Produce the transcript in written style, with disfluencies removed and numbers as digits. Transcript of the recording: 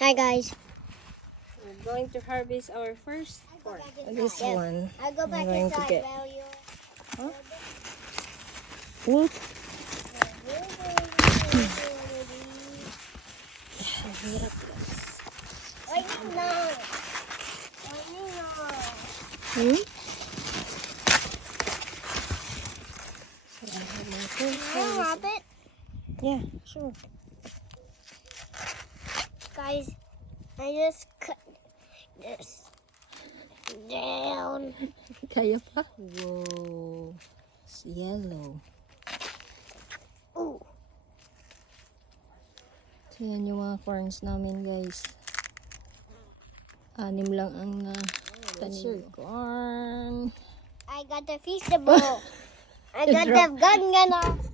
Hi guys. We're going to harvest our first corn. This one. I'll go back I'm going to inside get. while you. Whoop. Wait, no. Hmm? Can I wrap it? Yeah, sure. Guys, I just cut this down. Kaya pa? Whoa. It's yellow. Ooh. So yan yung mga corns namin guys. 6 lang ang That's your corn. I got the feastable. I got the gun gunner.